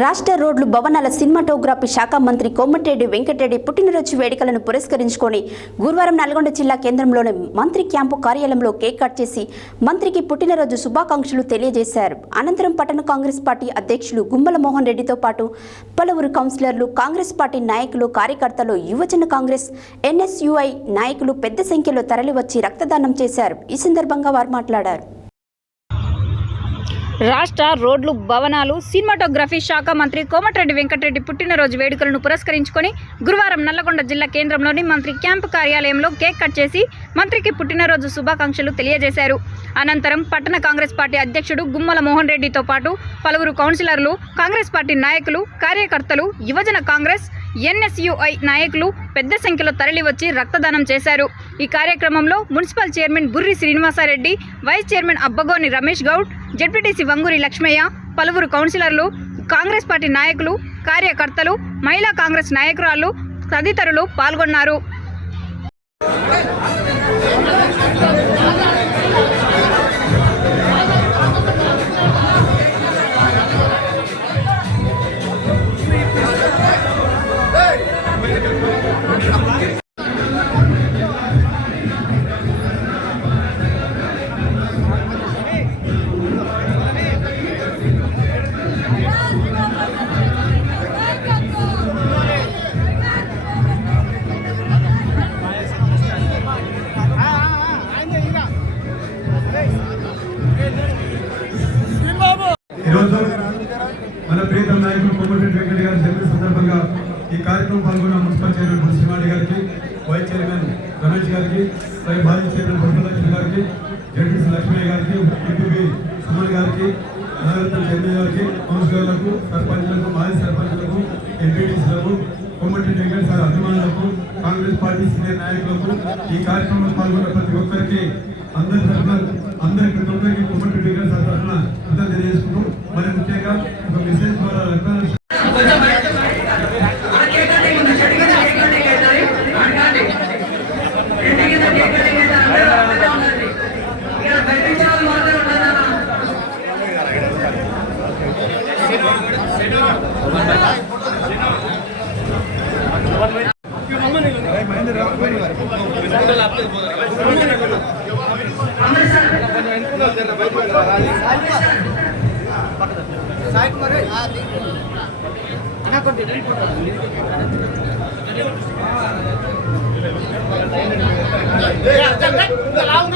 రాష్ట్ర రోడ్లు భవనాల సినిమాటోగ్రఫీ శాఖ మంత్రి కోమటిరెడ్డి వెంకటరెడ్డి పుట్టినరోజు వేడుకలను పురస్కరించుకొని గురువారం నల్గొండ జిల్లా కేంద్రంలోని మంత్రి క్యాంపు కార్యాలయంలో కేక్ కట్ చేసి మంత్రికి పుట్టినరోజు శుభాకాంక్షలు తెలియజేశారు. అనంతరం పట్టణ కాంగ్రెస్ పార్టీ అధ్యక్షులు గుమ్మల మోహన్ రెడ్డితో పాటు పలువురు కౌన్సిలర్లు, కాంగ్రెస్ పార్టీ నాయకులు, కార్యకర్తలు, యువజన కాంగ్రెస్, NSUI నాయకులు పెద్ద సంఖ్యలో తరలివచ్చి రక్తదానం చేశారు. ఈ సందర్భంగా వారు మాట్లాడారు. రాష్ట్ర రోడ్లు భవనాలు సినిమాటోగ్రఫీ శాఖ మంత్రి కోమటిరెడ్డి వెంకటరెడ్డి పుట్టినరోజు వేడుకలను పురస్కరించుకొని గురువారం నల్లగొండ జిల్లా కేంద్రంలోని మంత్రి క్యాంపు కార్యాలయంలో కేక్ కట్ చేసి మంత్రికి పుట్టినరోజు శుభాకాంక్షలు తెలియజేశారు. అనంతరం పట్టణ కాంగ్రెస్ పార్టీ అధ్యక్షుడు గుమ్మల మోహన్ రెడ్డితో పాటు పలువురు కౌన్సిలర్లు, కాంగ్రెస్ పార్టీ నాయకులు, కార్యకర్తలు, యువజన కాంగ్రెస్, NSUI నాయకులు పెద్ద సంఖ్యలో తరలివచ్చి రక్తదానం చేశారు. ఈ కార్యక్రమంలో municipal chairman Burri Srinivasareddy, vice chairman Abbagoni Ramesh Goud, ZPTC Vanguri Lakshmaiah, పలువురు కౌన్సిలర్లు, కాంగ్రెస్ పార్టీ నాయకులు, కార్యకర్తలు, మహిళా కాంగ్రెస్ నాయకురాలు తదితరులు పాల్గొన్నారు. మన ప్రియతమ నాయకులు కోమటిరెడ్డి వెంకటరెడ్డి గారి జన్మ సందర్భంగా ఈ కార్యక్రమం పాల్గొన్న మున్సిపల్ చైర్మన్ బుర్రి శ్రీనివాసరెడ్డి గారికి, వైస్ చైర్మన్ రమేష్ గారికి, మాజీ చైర్మన్ బొమ్మలక్ష్మి గారికి, జడ్పీసీ లక్ష్మయ్య గారికి, ఎంపీపీ సుమన్ గారికి, నగరత్న చైర్మన్ గారికి, కౌన్సిలర్లకు, సర్పంచ్లకు, మాజీ సర్పంచ్లకు, ఎంపీటీసీలకు, కోమటిరెడ్డి వెంకటరెడ్డి సార్ అభిమానులకు, కాంగ్రెస్ పార్టీ సీనియర్ నాయకులకు, ఈ కార్యక్రమంలో పాల్గొన్న ప్రతి ఒక్కరికి అందరి ప్రతి ఒక్కరికి కోమటిరెడ్డి వెంకటరెడ్డి సార్ తరఫున కృతజ్ఞతలు తెలియజేసుకుంటూ, మరి ముఖ్యంగా ఒక మెసేజ్ ద్వారా రక్తదానం లాంగ్